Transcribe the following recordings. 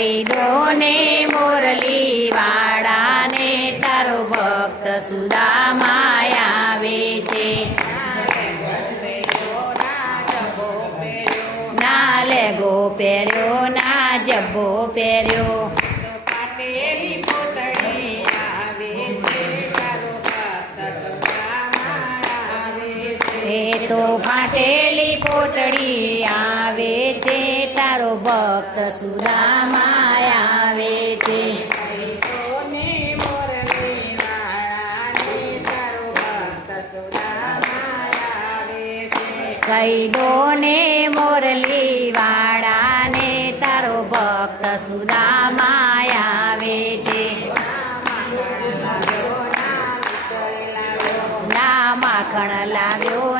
કહી ને મોરલી વાળાને તારો ભક્ત સુદામા આવે છે. ના લેગો પહેર્યો ના જબ્બો પહેર્યો. તો ફાટેલી પોતળી ભક્ત સુદામાયા આવે છે. કહી દો ને મોરલી વાળાને તારો ભક્ત સુદામાયા આવે છે. ના માખણ લાવ્યો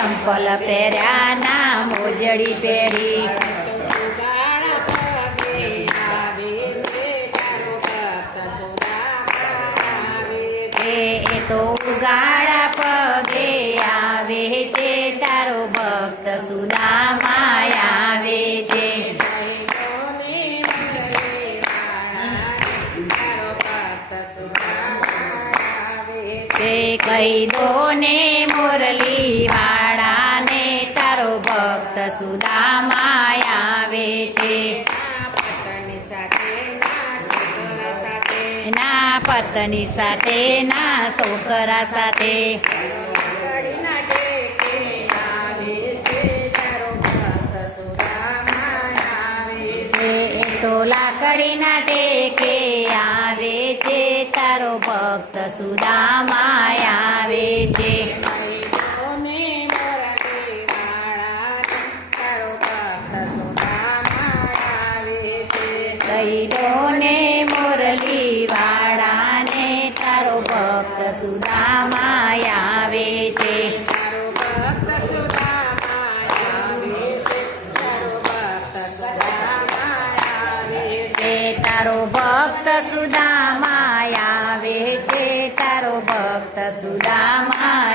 ચંપલ પહેર્યા ના મોજડી પહેરી. એ તો ઉગાડા પગે આવે છે, તારો ભક્ત સુદામા આવે છે. કહી દો ને મોરલી તારો ભક્ત સુદામા આવે છે. ના પત્ની સાથે ના છોકરા સાથે. તો લાકડીના ટેકે આવે છે. તારો ભક્ત સુદામા આવે છે. કહી દો ને આવે છે. તારો ભક્ત સુદામા આવે છે. છે તારો ભક્ત સુદામા આવે છે. તારો ભક્ત સુદામા